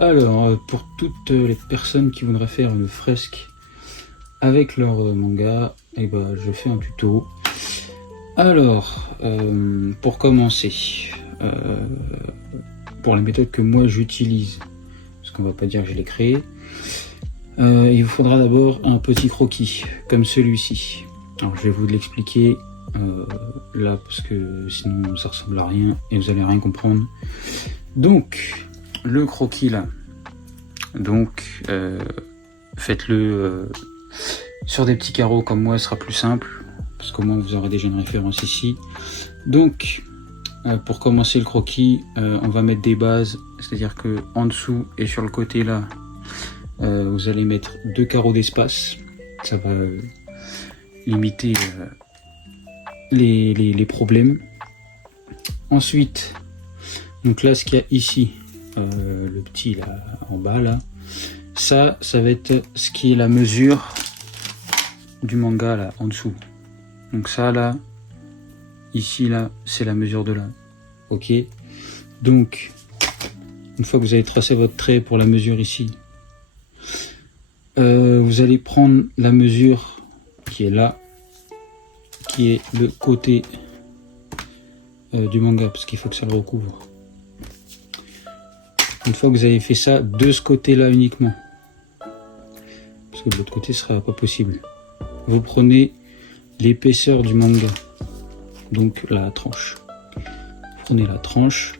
Alors, pour toutes les personnes qui voudraient faire une fresque avec leur manga, et ben, je fais un tuto. Alors, pour commencer, pour la méthode que moi j'utilise, parce qu'on va pas dire que je l'ai créée, il vous faudra d'abord un petit croquis, comme celui-ci. Alors, je vais vous l'expliquer là, parce que sinon ça ressemble à rien et vous allez rien comprendre. Donc, le croquis là, donc faites-le sur des petits carreaux comme moi, ce sera plus simple parce qu'au moins vous aurez déjà une référence ici. Donc pour commencer le croquis, on va mettre des bases, c'est-à-dire que en dessous et sur le côté là, vous allez mettre 2 carreaux d'espace. Ça va limiter les problèmes. Ensuite, donc là, ce qu'il y a ici, le petit là en bas là, ça va être ce qui est la mesure du manga là en dessous. Donc ça là, ici là, c'est la mesure de là. Ok. Donc une fois que vous avez tracé votre trait pour la mesure ici, vous allez prendre la mesure qui est là, qui est le côté du manga, parce qu'il faut que ça le recouvre. Une fois que vous avez fait ça, de ce côté là uniquement, parce que de l'autre côté ce sera pas possible, vous prenez l'épaisseur du manga, donc la tranche. Vous prenez la tranche,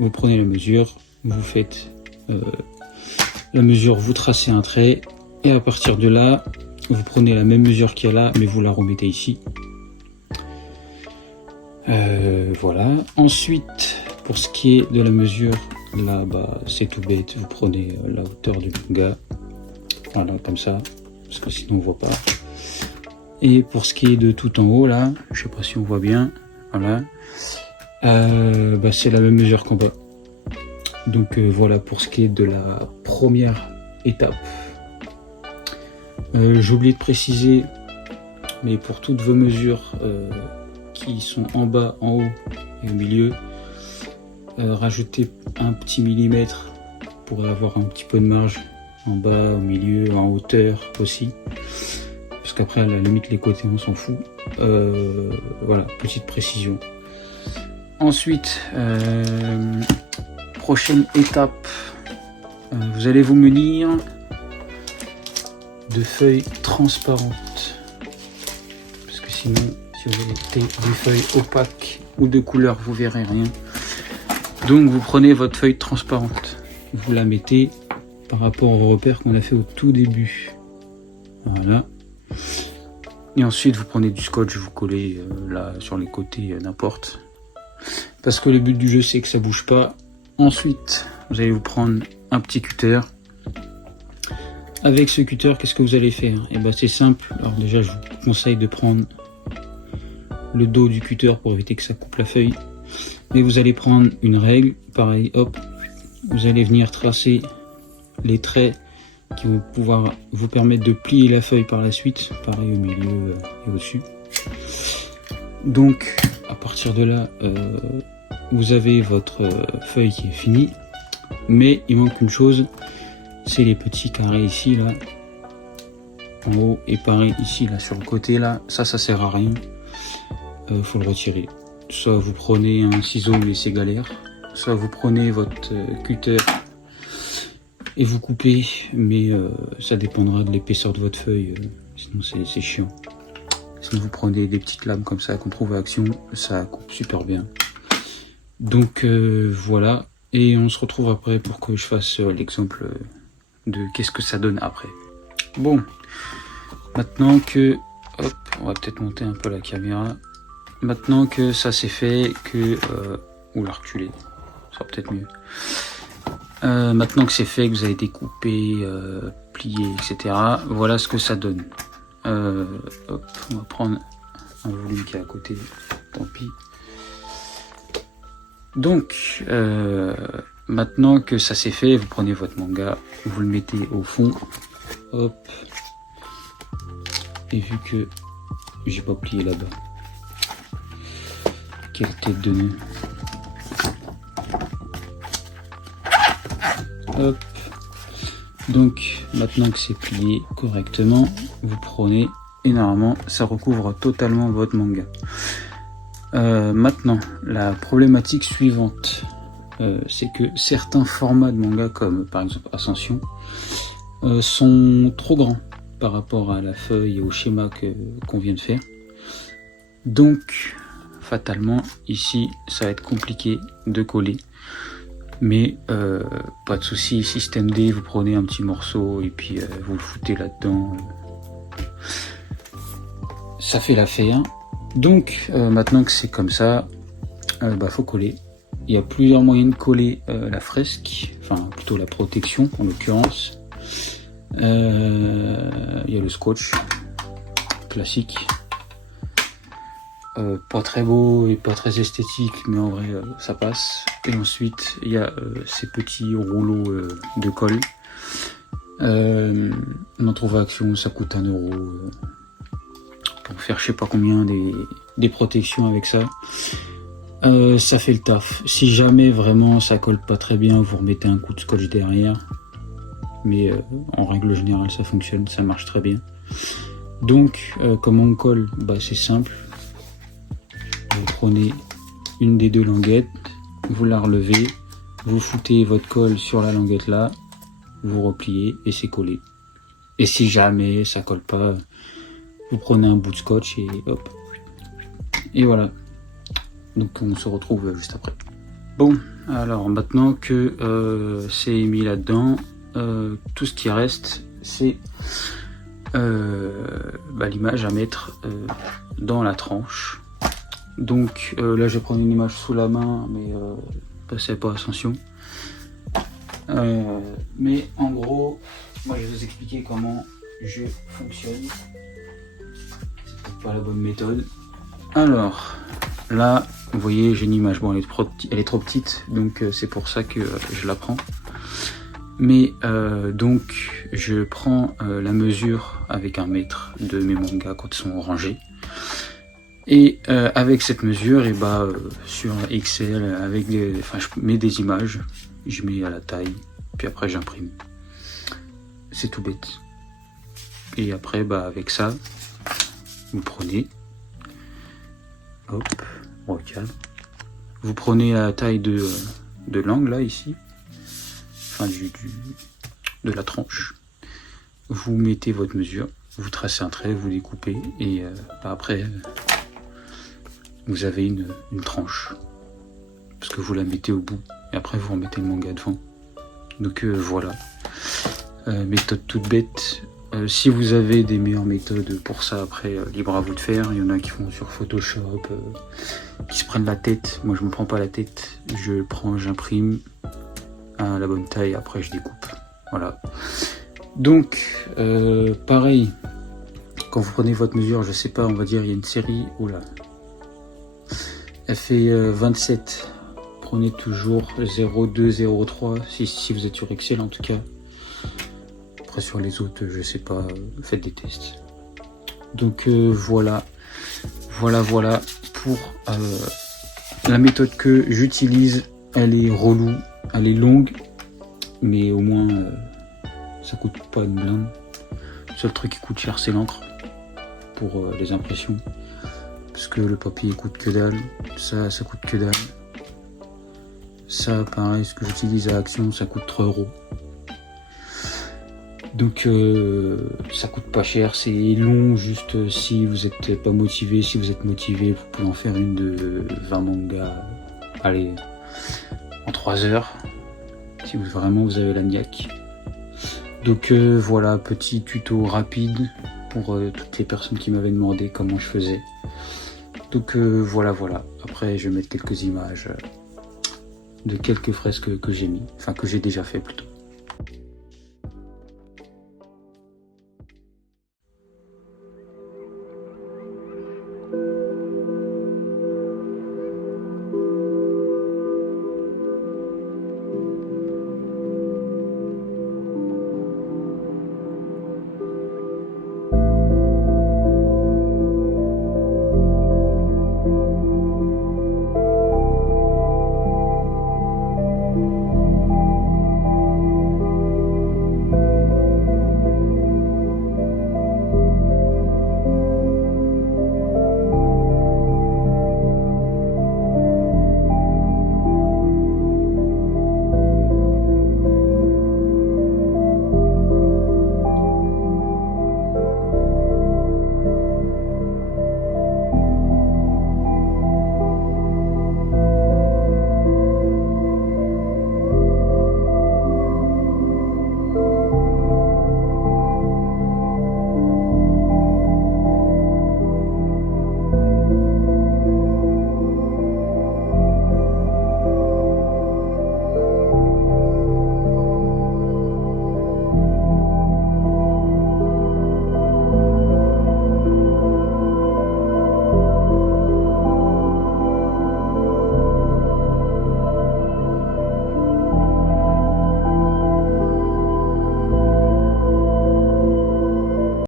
vous prenez la mesure, vous faites la mesure, vous tracez un trait, et à partir de là, vous prenez la même mesure qu'il y a là, mais vous la remettez ici. Voilà. Ensuite, pour ce qui est de la mesure, là, bah, c'est tout bête. Vous prenez la hauteur du manga, voilà, comme ça, parce que sinon on voit pas. Et pour ce qui est de tout en haut, là, je sais pas si on voit bien, voilà, bah, c'est la même mesure qu'en bas. Donc voilà pour ce qui est de la première étape. J'ai oublié de préciser, mais pour toutes vos mesures qui sont en bas, en haut et au milieu, rajoutez un petit millimètre pour avoir un petit peu de marge en bas, au milieu, en hauteur aussi, parce qu'après à la limite les côtés on s'en fout. Voilà, petite précision. Ensuite, prochaine étape, vous allez vous munir de feuilles transparentes, parce que sinon si vous mettez des feuilles opaques ou de couleur vous verrez rien. Donc vous prenez votre feuille transparente, vous la mettez par rapport au repère qu'on a fait au tout début, voilà, et ensuite vous prenez du scotch, vous collez là sur les côtés n'importe, parce que le but du jeu c'est que ça bouge pas. Ensuite vous allez vous prendre un petit cutter. Avec ce cutter, qu'est-ce que vous allez faire? Et ben c'est simple. Alors déjà je vous conseille de prendre le dos du cutter pour éviter que ça coupe la feuille, mais vous allez prendre une règle, pareil, hop, vous allez venir tracer les traits qui vont pouvoir vous permettre de plier la feuille par la suite, pareil au milieu et au dessus. Donc à partir de là, vous avez votre feuille qui est finie, mais il manque une chose, c'est les petits carrés ici là en haut, et pareil ici là sur le côté là, ça sert à rien, faut le retirer. Soit vous prenez un ciseau, mais c'est galère, soit vous prenez votre cutter et vous coupez, mais ça dépendra de l'épaisseur de votre feuille, sinon c'est chiant. Si vous prenez des petites lames comme ça qu'on trouve à Action, ça coupe super bien. Donc voilà, et on se retrouve après pour que je fasse l'exemple de qu'est-ce que ça donne après. Bon, maintenant que, hop, on va peut-être monter un peu la caméra. Maintenant que ça c'est fait, que, ou la reculer, ça sera peut-être mieux. Maintenant que c'est fait, que vous avez découpé, plié, etc. Voilà ce que ça donne. Hop, on va prendre un volume qui est à côté, tant pis. Donc, maintenant que ça c'est fait, vous prenez votre manga, vous le mettez au fond, hop, et vu que j'ai pas plié là-bas, quelle tête de nœud, Hop. Donc maintenant que c'est plié correctement, vous prenez et normalement ça recouvre totalement votre manga. Maintenant, la problématique suivante, c'est que certains formats de manga, comme par exemple Ascension, sont trop grands par rapport à la feuille et au schéma qu'on vient de faire. Donc, fatalement, ici, ça va être compliqué de coller. Mais pas de souci, système D, vous prenez un petit morceau et puis vous le foutez là-dedans. Ça fait l'affaire. Donc maintenant que c'est comme ça, faut coller. Il y a plusieurs moyens de coller la fresque, enfin plutôt la protection en l'occurrence. Il y a le scotch classique, pas très beau et pas très esthétique, mais en vrai ça passe. Et ensuite il y a ces petits rouleaux de colle. On en trouve à Action, ça coûte 1 €. Pour faire je sais pas combien des protections avec ça. Ça fait le taf. Si jamais vraiment ça colle pas très bien, vous remettez un coup de scotch derrière. Mais en règle générale ça fonctionne, ça marche très bien. Donc comment on colle, c'est simple. Vous prenez une des 2 languettes, vous la relevez, vous foutez votre colle sur la languette là, vous repliez et c'est collé. Et si jamais ça colle pas, vous prenez un bout de scotch et hop. Et voilà. Donc on se retrouve juste après. Bon, alors maintenant que c'est mis là-dedans, tout ce qui reste, c'est l'image à mettre dans la tranche. Donc là je vais prendre une image sous la main, mais c'est pas Ascension. Mais en gros, moi je vais vous expliquer comment je fonctionne. C'est peut-être pas la bonne méthode. Alors là, vous voyez, j'ai une image. Bon, elle est trop petite, donc c'est pour ça que je la prends. Mais donc je prends la mesure avec 1 mètre de mes mangas quand ils sont rangés. Et avec cette mesure, sur Excel, je mets des images, je mets à la taille, puis après j'imprime. C'est tout bête. Et après, avec ça, vous prenez, hop, regarde. Vous prenez la taille de l'angle là ici, enfin de la tranche. Vous mettez votre mesure, vous tracez un trait, vous découpez et après vous avez une tranche parce que vous la mettez au bout et après vous remettez le manga devant. Donc voilà, méthode toute bête. Si vous avez des meilleures méthodes pour ça, après libre à vous de faire. Il y en a qui font sur Photoshop, qui se prennent la tête. Moi je me prends pas la tête, j'imprime à la bonne taille, après je découpe. Voilà. Donc pareil, quand vous prenez votre mesure, je sais pas, on va dire il y a une série, oula, elle fait 27. Prenez toujours 0,2, 0,3 si vous êtes sur Excel en tout cas. Après sur les autres, je sais pas, faites des tests. Donc voilà pour la méthode que j'utilise. Elle est relou, elle est longue, mais au moins ça coûte pas une blinde. Le seul truc qui coûte cher, c'est l'encre pour les impressions, parce que le papier coûte que dalle, ça coûte que dalle. Ça, pareil, ce que j'utilise à Action, ça coûte 3 €. Donc ça coûte pas cher, c'est long, juste si vous êtes pas motivé. Si vous êtes motivé, vous pouvez en faire une de 20 mangas, allez, en 3 heures, si vraiment vous avez la niaque. Donc voilà, petit tuto rapide pour toutes les personnes qui m'avaient demandé comment je faisais. Donc voilà. Après je vais mettre quelques images de quelques fresques que j'ai mis, enfin que j'ai déjà fait plutôt.